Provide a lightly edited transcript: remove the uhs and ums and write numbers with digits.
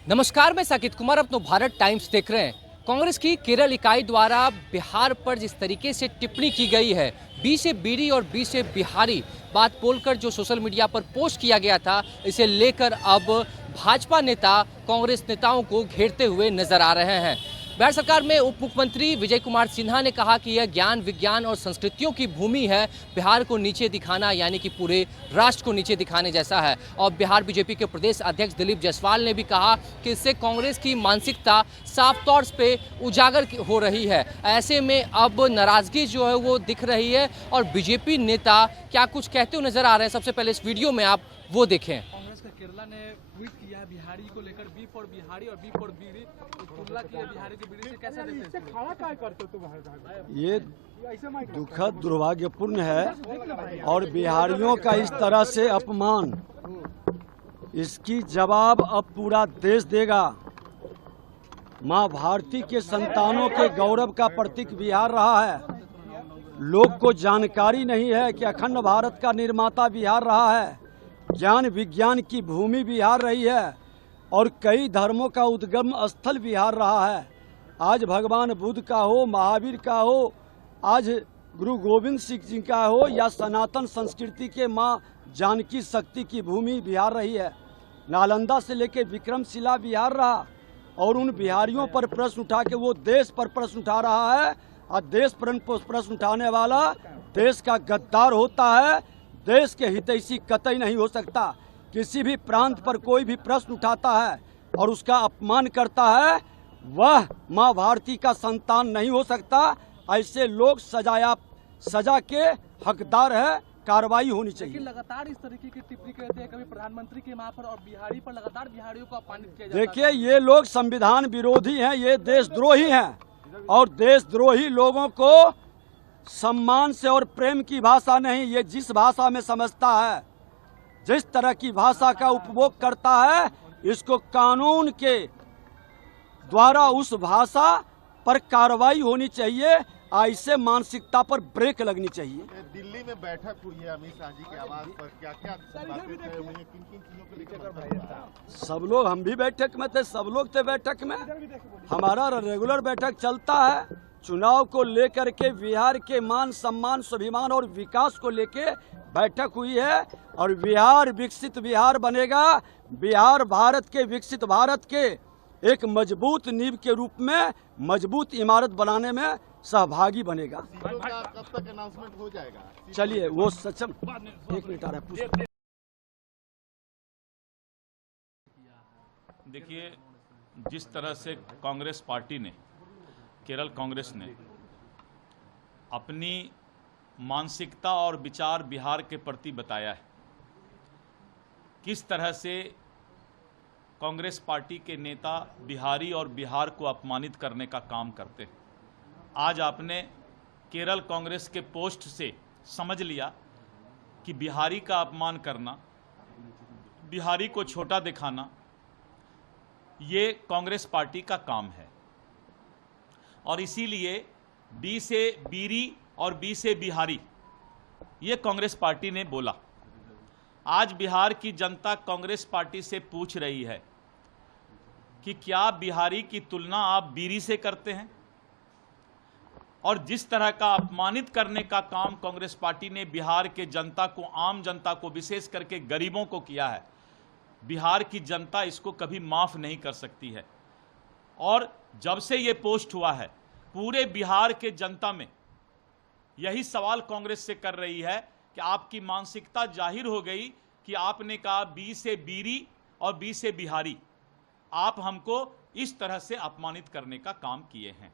नमस्कार, मैं साकिब कुमार अपनो भारत टाइम्स देख रहे हैं। कांग्रेस की केरल इकाई द्वारा बिहार पर जिस तरीके से टिप्पणी की गई है, बी से बीड़ी और बी से बिहारी बात बोलकर जो सोशल मीडिया पर पोस्ट किया गया था, इसे लेकर अब भाजपा नेता कांग्रेस नेताओं को घेरते हुए नजर आ रहे हैं। बिहार सरकार में उप मुख्यमंत्री विजय कुमार सिन्हा ने कहा कि यह ज्ञान विज्ञान और संस्कृतियों की भूमि है। बिहार को नीचे दिखाना यानी कि पूरे राष्ट्र को नीचे दिखाने जैसा है। और बिहार बीजेपी के प्रदेश अध्यक्ष दिलीप जायसवाल ने भी कहा कि इससे कांग्रेस की मानसिकता साफ तौर पे उजागर हो रही है। ऐसे में अब नाराजगी जो है वो दिख रही है और बीजेपी नेता क्या कुछ कहते हुए नजर आ रहे हैं। सबसे पहले इस वीडियो में आप वो देखें। कांग्रेस का केरला ने ट्वीट किया है बिहारी को लेकर, बी फॉर बिहारी और बी फॉर बीड़ी, तुलना की है बिहारी की बीड़ी से। कैसे देखते हैं? ये दुखद दुर्भाग्यपूर्ण है और बिहारियों का इस तरह से अपमान, इसकी जवाब अब पूरा देश देगा। मां भारती के संतानों के गौरव का प्रतीक बिहार रहा है। लोग को जानकारी नहीं है कि अखंड भारत का निर्माता बिहार रहा है, ज्ञान विज्ञान की भूमि बिहार रही है और कई धर्मों का उद्गम स्थल बिहार रहा है। आज भगवान बुद्ध का हो, महावीर का हो, आज गुरु गोविंद सिंह जी का हो या सनातन संस्कृति के माँ जानकी शक्ति की भूमि बिहार रही है। नालंदा से लेकर विक्रमशिला बिहार रहा और उन बिहारियों पर प्रश्न उठा के वो देश पर प्रश्न उठा रहा है। और देश पर प्रश्न उठाने वाला देश का गद्दार होता है, देश के हितैषी कतई नहीं हो सकता। किसी भी प्रांत पर कोई भी प्रश्न उठाता है और उसका अपमान करता है, वह मां भारती का संतान नहीं हो सकता। ऐसे लोग सजा के हकदार है, कार्रवाई होनी चाहिए। लेकिन लगातार इस तरीके की टिप्पणी करते हैं, कभी प्रधानमंत्री के मां पर और बिहारी पर लगातार बिहारियों को अपमानित किया जाता है। देखिए, ये लोग संविधान विरोधी हैं, ये देशद्रोही हैं और देशद्रोही लोगों को सम्मान से और प्रेम की भाषा नहीं, ये जिस भाषा में समझता है, जिस तरह की भाषा का उपभोग करता है, इसको कानून के द्वारा उस भाषा पर कार्रवाई होनी चाहिए। ऐसे मानसिकता पर ब्रेक लगनी चाहिए। दिल्ली में बैठक हुई है अमित शाह जी के आवास पर, क्या क्या बातें तय हुई हैं, किन किन चीजों को लेकर? सब लोग, हम भी बैठक में थे, सब लोग थे बैठक में। हमारा रेगुलर बैठक चलता है। चुनाव को लेकर के, बिहार के मान सम्मान स्वाभिमान और विकास को लेके बैठक हुई है और बिहार विकसित बिहार बनेगा। बिहार भारत के विकसित भारत के एक मजबूत नींव के रूप में मजबूत इमारत बनाने में सहभागी बनेगा। कब तक अनाउंसमेंट हो जाएगा? चलिए वो सक्षम, एक मिनट आ रहा है। देखिए, जिस तरह से कांग्रेस पार्टी ने, केरल कांग्रेस ने अपनी मानसिकता और विचार बिहार के प्रति बताया है, किस तरह से कांग्रेस पार्टी के नेता बिहारी और बिहार को अपमानित करने का काम करते हैं। आज आपने केरल कांग्रेस के पोस्ट से समझ लिया कि बिहारी का अपमान करना, बिहारी को छोटा दिखाना, ये कांग्रेस पार्टी का काम है। और इसीलिए बी से बीरी और बी से बिहारी, ये कांग्रेस पार्टी ने बोला। आज बिहार की जनता कांग्रेस पार्टी से पूछ रही है कि क्या बिहारी की तुलना आप बीरी से करते हैं? और जिस तरह का अपमानित करने का काम कांग्रेस पार्टी ने बिहार के जनता को, आम जनता को, विशेष करके गरीबों को किया है, बिहार की जनता इसको कभी माफ नहीं कर सकती है। और जब से ये पोस्ट हुआ है, पूरे बिहार के जनता में यही सवाल कांग्रेस से कर रही है कि आपकी मानसिकता जाहिर हो गई कि आपने कहा बी से बीरी और बी से बिहारी, आप हमको इस तरह से अपमानित करने का काम किए हैं।